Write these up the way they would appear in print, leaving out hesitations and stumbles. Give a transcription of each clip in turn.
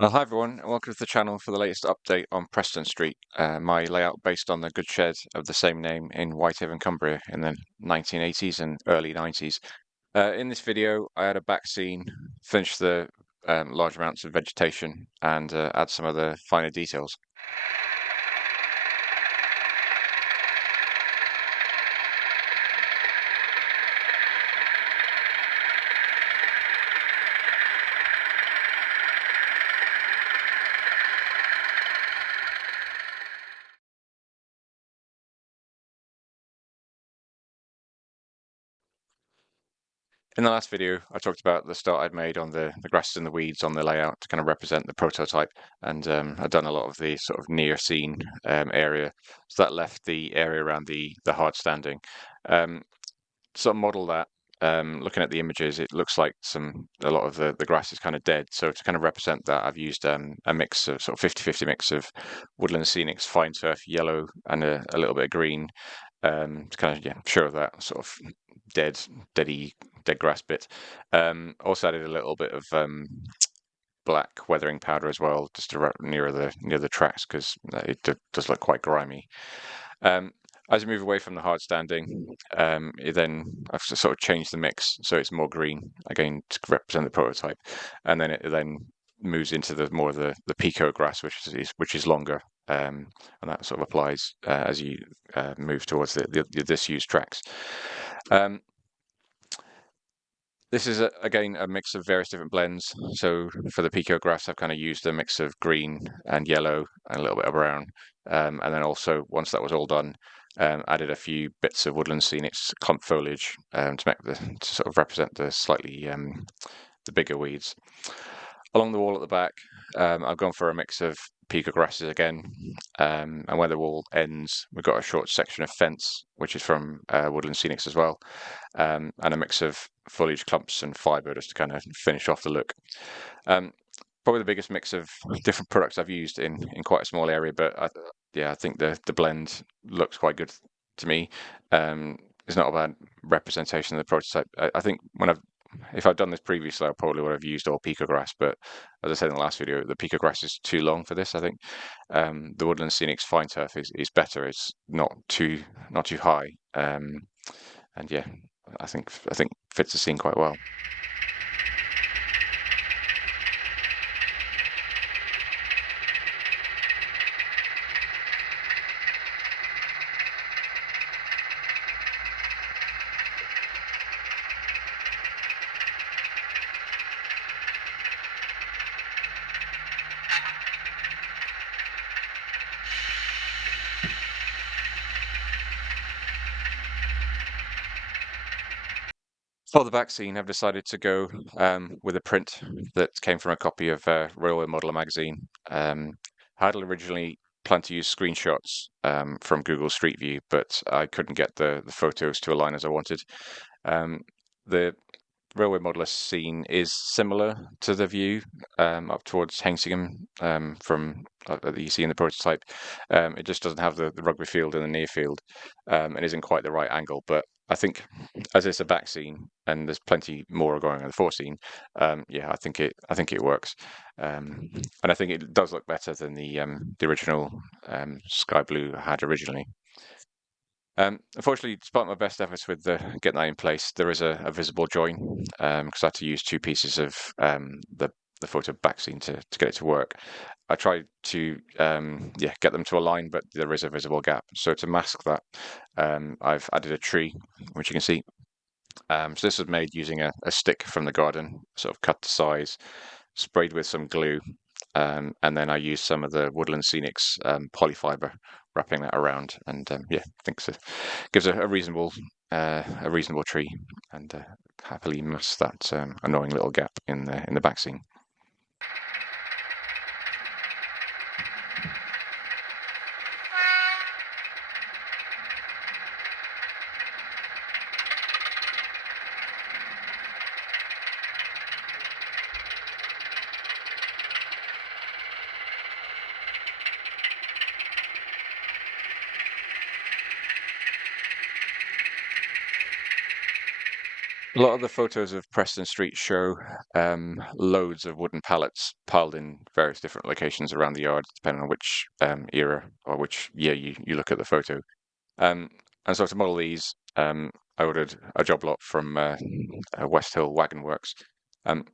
Hi everyone, and welcome to the channel for the latest update on Preston Street, my layout based on the good shed of the same name in Whitehaven, Cumbria in the 1980s and early 90s. In this video, I had a back scene, finish the large amounts of vegetation and add some of the finer details. In the last video, I talked about the start I'd made on the grasses and the weeds on the layout to kind of represent the prototype, and I'd done a lot of the sort of near scene area, so that left the area around the hard standing. Sort of model that. Looking at the images, it looks like a lot of the grass is kind of dead. So to kind of represent that, I've used a mix of sort of 50-50 mix of Woodland Scenics, fine turf, yellow, and a little bit of green, to kind of show that sort of dead, dead grass bit. Also added a little bit of black weathering powder as well, just near the tracks because does look quite grimy. As you move away from the hard standing, then I've sort of changed the mix so it's more green again to represent the prototype, and then it then moves into the more of the Peco grass, which is longer, and that sort of applies as you move towards the disused tracks. This is again a mix of various different blends. So for the Pico grass, I've kind of used a mix of green and yellow and a little bit of brown. And then also, once that was all done, added a few bits of Woodland Scenics clump foliage to sort of represent the slightly the bigger weeds. Along the wall at the back, I've gone for a mix of Pico grasses again, and where the wall ends, we've got a short section of fence, which is from Woodland Scenics as well, and a mix of foliage clumps and fibre just to kind of finish off the look. Probably the biggest mix of different products I've used in quite a small area, but I think the blend looks quite good to me. It's not a bad representation of the prototype. I think if I'd done this previously, I probably would have used all Pico grass, but as I said in the last video, the Pico grass is too long for this. I think the Woodland Scenics fine turf is better. It's not too high, and yeah, I think fits the scene quite well. For the vaccine, I've decided to go with a print that came from a copy of Railway Modeler magazine. I had originally planned to use screenshots from Google Street View, but I couldn't get the photos to align as I wanted. The Railway Modeler scene is similar to the view up towards Hengsingham that you see in the prototype. It just doesn't have the rugby field in the near field. It isn't quite the right angle, but I think as it's a back scene and there's plenty more going on in the fore scene, I think it works, and I think it does look better than the original sky blue I had originally. Unfortunately, despite my best efforts with getting that in place, there is a visible join because I had to use two pieces of the photo backscene to get it to work. I tried to get them to align, but there is a visible gap. So to mask that, I've added a tree, which you can see. So this was made using a stick from the garden, sort of cut to size, sprayed with some glue, and then I used some of the Woodland Scenics polyfiber, wrapping that around, and I think so. Gives a reasonable tree, and happily masks that annoying little gap in the back scene. A lot of the photos of Preston Street show loads of wooden pallets piled in various different locations around the yard, depending on which era or which year you look at the photo. Um, and so to model these, I ordered a job lot from West Hill Wagon Works. Um,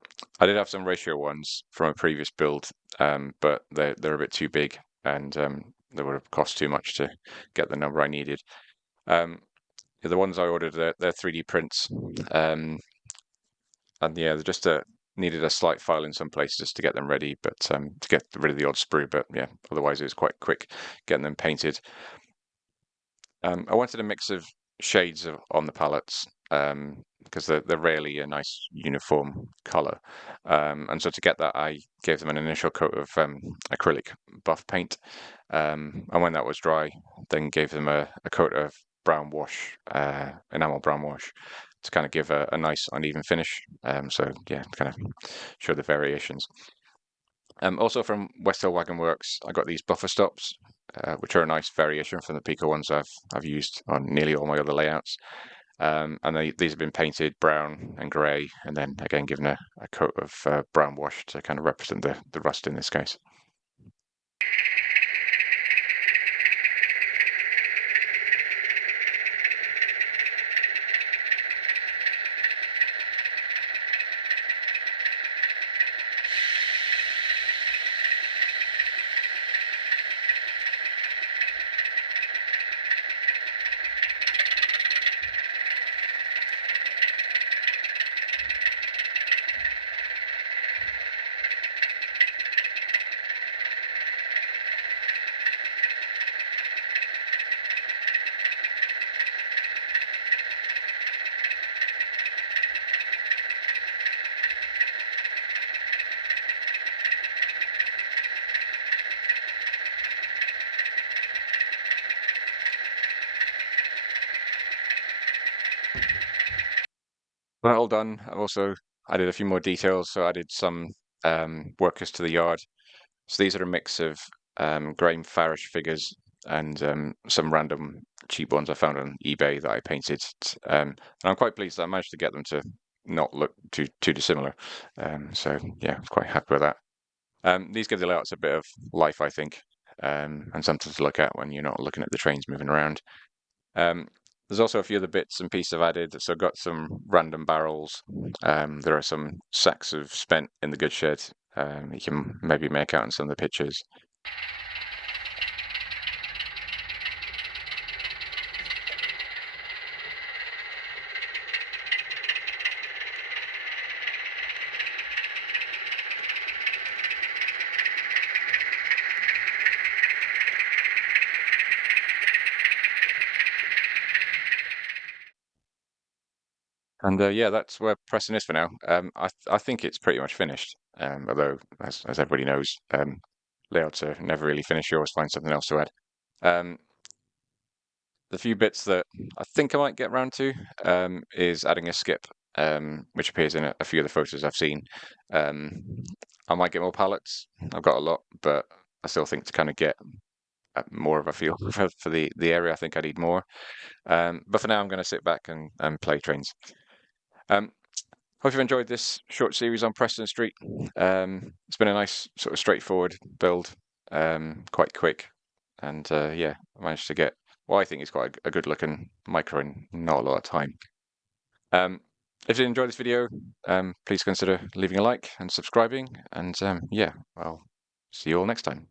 I did have some ratio ones from a previous build, but they're a bit too big, and they would have cost too much to get the number I needed. Um, the ones I ordered, they're 3D prints, and yeah, they just needed a slight file in some places just to get them ready, but to get rid of the odd sprue. But yeah, otherwise it was quite quick getting them painted. I wanted a mix of shades on the palettes because they're rarely a nice uniform color. And so to get that, I gave them an initial coat of acrylic buff paint. And when that was dry, then gave them a coat of brown wash, enamel brown wash, to kind of give a nice uneven finish. So yeah, kind of show the variations. Also from West Hill Wagon Works, I got these buffer stops, which are a nice variation from the Peco ones I've used on nearly all my other layouts. And these have been painted brown and grey, and then again given a coat of brown wash to kind of represent the rust in this case. That all done, I've also added a few more details. So I added some workers to the yard. So these are a mix of Graham Farish figures and some random cheap ones I found on eBay that I painted. And I'm quite pleased that I managed to get them to not look too dissimilar. So yeah, I'm quite happy with that. These give the layouts a bit of life, I think, and something to look at when you're not looking at the trains moving around. Um, there's also a few other bits and pieces I've added. So I've got some random barrels. There are some sacks of spent in the goods shed. You can maybe make out in some of the pictures. And yeah, that's where Preston is for now. I think it's pretty much finished. Although, as everybody knows, layouts are never really finished. You always find something else to add. Um, the few bits that I think I might get round to is adding a skip, which appears in a few of the photos I've seen. Um, I might get more pallets. I've got a lot, but I still think to kind of get more of a feel for the area, I think I need more. But for now, I'm going to sit back and play trains. Hope you've enjoyed this short series on Preston Street. It's been a nice sort of straightforward build, quite quick, and yeah, I managed to get what I think is quite a good looking micro in not a lot of time. If you enjoyed this video, please consider leaving a like and subscribing, and yeah, I'll see you all next time.